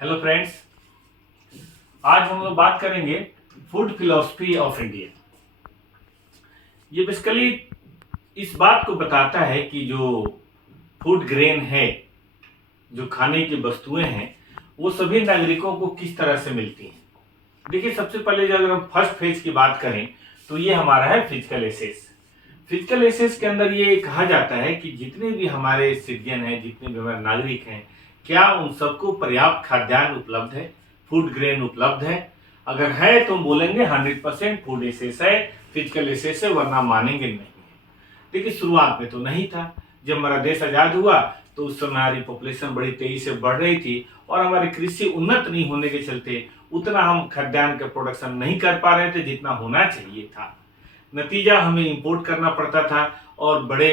Hello friends, आज हम लोग बात करेंगे फूड फिलॉसफी ऑफ इंडिया। ये बेसिकली इस बात को बताता है कि जो फूड ग्रेन है, जो खाने की वस्तुएं हैं, वो सभी नागरिकों को किस तरह से मिलती हैं। देखिए, सबसे पहले अगर हम फर्स्ट फेज की बात करें तो ये हमारा है फिजिकल एसेस। फिजिकल एसेस के अंदर ये कहा जाता है कि जितने भी हमारे सिटीजन हैं, जितने भी हमारे नागरिक हैं, क्या उन सबको पर्याप्त खाद्यान्न उपलब्ध है, फूड ग्रेन उपलब्ध है। अगर है तो हम बोलेंगे 100% फूड एसेस है, फिजिकल एसेस है, वरना मानेंगे नहीं है। देखिए, शुरुआत में तो नहीं था। जब हमारा देश आजाद हुआ तो उस समय हमारी पॉपुलेशन बड़ी तेजी से बढ़ रही थी और हमारी कृषि उन्नत नहीं होने के चलते उतना हम खाद्यान्न का प्रोडक्शन नहीं कर पा रहे थे जितना होना चाहिए था। नतीजा हमें इंपोर्ट करना पड़ता था और बड़े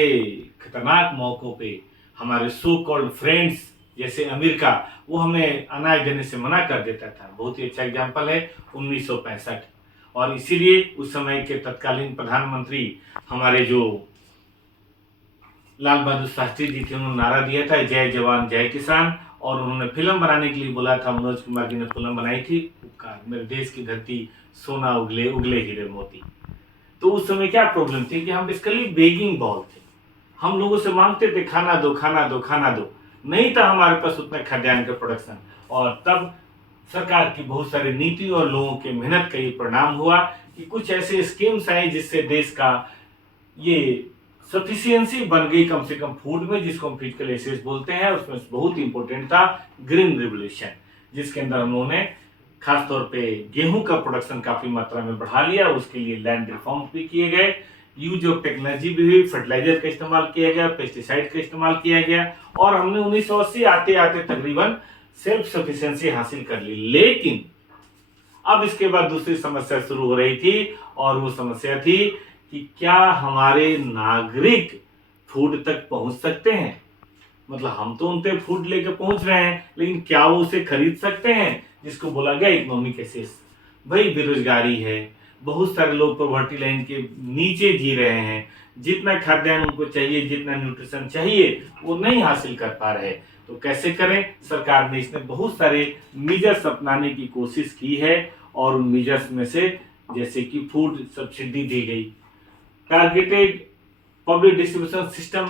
खतरनाक मौकों पे हमारे सो कॉल्ड फ्रेंड्स जैसे अमेरिका, वो हमें अनाज देने से मना कर देता था। बहुत ही अच्छा एग्जाम्पल है 1965। और इसीलिए उस समय के तत्कालीन प्रधानमंत्री हमारे जो लाल बहादुर शास्त्री जी थे, उन्होंने नारा दिया था जय जवान जय किसान। और उन्होंने फिल्म बनाने के लिए बोला था। मनोज कुमार जी ने फिल्म बनाई थी उपकार, मेरे देश की धरती सोना उगले उगले हीरे मोती। तो उस समय क्या प्रॉब्लम थी कि हम बेसिकली बेगिंग बॉल थे। हम लोगों से मांगते थे खाना दो खाना दो खाना दो, नहीं था हमारे पास उतना खाद्यान्न का प्रोडक्शन। और तब सरकार की बहुत सारी नीति और लोगों के मेहनत का ये परिणाम हुआ कि कुछ ऐसे स्कीम्स आए जिससे देश का ये सफिशियंसी बन गई, कम से कम फूड में, जिसको हम फिजिकल एसेस बोलते हैं। उसमें बहुत इंपॉर्टेंट था ग्रीन रिवोल्यूशन, जिसके अंदर हम लोगों ने खासतौर पे गेहूं का प्रोडक्शन काफी मात्रा में बढ़ा लिया। उसके लिए लैंड रिफॉर्म भी किए गए, यूज ऑफ टेक्नोलॉजी भी हुई, फर्टिलाइजर का इस्तेमाल किया गया, पेस्टिसाइड का इस्तेमाल किया गया और हमने 1980 आते आते तकरीबन सेल्फ सफिशिएंसी हासिल कर ली। लेकिन अब इसके बाद दूसरी समस्या शुरू हो रही थी और वो समस्या थी कि क्या हमारे नागरिक फूड तक पहुंच सकते हैं। मतलब हम तो उन पे फूड लेके पहुंच रहे हैं, लेकिन क्या वो उसे खरीद सकते हैं, जिसको बोला गया इकोनॉमिक एसेस। भाई, बेरोजगारी है, बहुत सारे लोग पॉवर्टी लाइन के नीचे जी रहे हैं। जितना खाद्यान्न उनको चाहिए, जितना न्यूट्रिशन चाहिए, वो नहीं हासिल कर पा रहे। तो कैसे करें। सरकार ने इसमें बहुत सारे मेजर्स अपनाने की कोशिश की है और उन मेजर्स में से जैसे कि फूड सब्सिडी दी गई, targeted public distribution system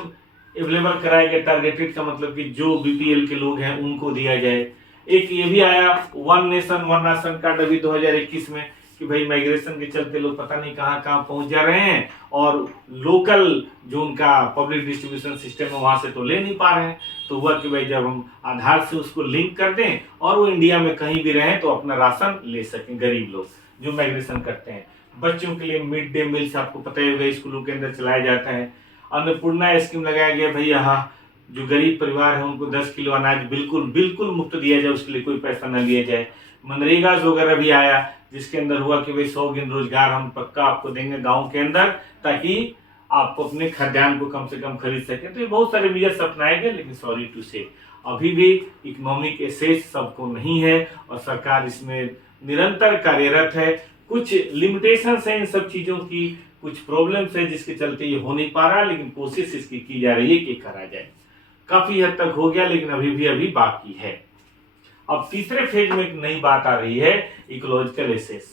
available कराया गया। टारगेटेड का मतलब कि जो बीपीएल के लोग हैं उनको दिया जाए। एक ये भी आया one nation one ration card अभी 2021 में, कि भाई माइग्रेशन के चलते लोग पता नहीं कहां कहां पहुंच जा रहे हैं और लोकल जो उनका पब्लिक डिस्ट्रीब्यूशन सिस्टम है वहां से तो ले नहीं पा रहे हैं। तो हुआ कि भाई जब हम आधार से उसको लिंक कर दें और वो इंडिया में कहीं भी रहें तो अपना राशन ले सकें, गरीब लोग जो माइग्रेशन करते हैं। बच्चों के लिए मिड डे मील्स आपको पता ही होगा स्कूलों के अंदर चलाया जाता है। अन्नपूर्णा स्कीम लगाया गया, भाई यहाँ जो गरीब परिवार है उनको 10 किलो अनाज बिल्कुल बिल्कुल मुफ्त दिया जाए, उसके लिए कोई पैसा न लिया जाए। मनरेगा वगैरह भी आया, जिसके अंदर हुआ कि भाई 100 दिन रोजगार हम पक्का आपको देंगे गांव के अंदर, ताकि आपको अपने खाद्यान्न को कम से कम खरीद सके। तो ये बहुत सारे मेजर्स अपनाए गए, लेकिन सॉरी टू से अभी भी इकोनॉमिक एसेस सबको नहीं है और सरकार इसमें निरंतर कार्यरत है। कुछ लिमिटेशंस हैं इन सब चीजों की, कुछ प्रॉब्लम्स है जिसके चलते ये हो नहीं पा रहा, लेकिन कोशिश इसकी की जा रही है कि करा जाए। काफी हद तक हो गया, लेकिन अभी बाकी है। अब तीसरे फेज में एक नई बात आ रही है, इकोलॉजिकल एसेस,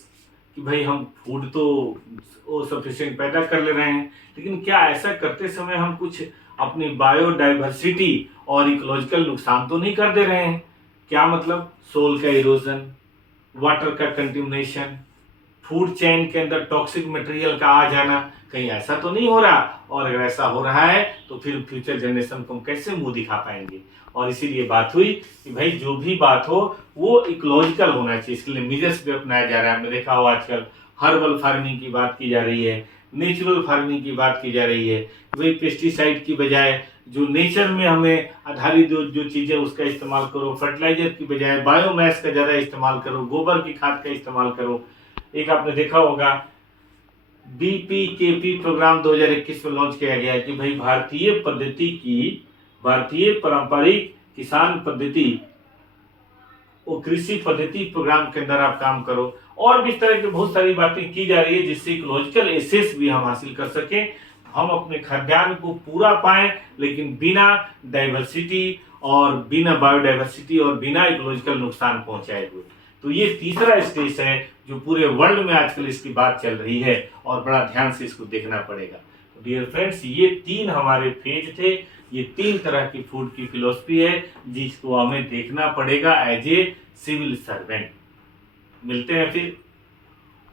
कि भाई हम फूड तो सफिशिएंट पैदा कर ले रहे हैं, लेकिन क्या ऐसा करते समय हम कुछ अपनी बायोडाइवर्सिटी और इकोलॉजिकल नुकसान तो नहीं कर दे रहे हैं। क्या मतलब, सोल का इरोजन, वाटर का कंटेमिनेशन, फूड चेन के अंदर टॉक्सिक मटेरियल का आ जाना, कहीं ऐसा तो नहीं हो रहा। और अगर ऐसा हो रहा है तो फिर फ्यूचर जनरेशन को हम कैसे मुंह दिखा पाएंगे। और इसीलिए बात हुई कि भाई जो भी बात हो वो इकोलॉजिकल होना चाहिए। इसके लिए मेजर्स भी अपनाया जा रहा है। हमने देखा हो आजकल हर्बल फार्मिंग की बात की जा रही है, नेचुरल फार्मिंग की बात की जा रही है। वही पेस्टिसाइड की बजाय जो नेचर में हमें आधारित जो चीजें उसका इस्तेमाल करो, फर्टिलाइजर की बजाय बायोमैस का ज्यादा इस्तेमाल करो, गोबर की खाद का इस्तेमाल करो। एक आपने देखा होगा बीपीकेपी प्रोग्राम 2021 में लॉन्च किया गया है कि भाई भारतीय पारंपरिक किसान पद्धति वो कृषि पद्धति प्रोग्राम के अंदर आप काम करो। और भी इस तरह की बहुत सारी बातें की जा रही है जिससे इकोलॉजिकल एसेस भी हम हासिल कर सके, हम अपने खाद्यान्न को पूरा पाएं, लेकिन बिना डाइवर्सिटी और बिना बायोडाइवर्सिटी और बिना इकोलॉजिकल नुकसान पहुंचाए हुए। तो ये तीसरा स्टेज है जो पूरे वर्ल्ड में आजकल इसकी बात चल रही है और बड़ा ध्यान से इसको देखना पड़ेगा। डियर फ्रेंड्स, ये 3 हमारे फेज थे, ये 3 तरह की फूड की फिलॉसफी है जिसको हमें देखना पड़ेगा एज ए सिविल सर्वेंट। मिलते हैं फिर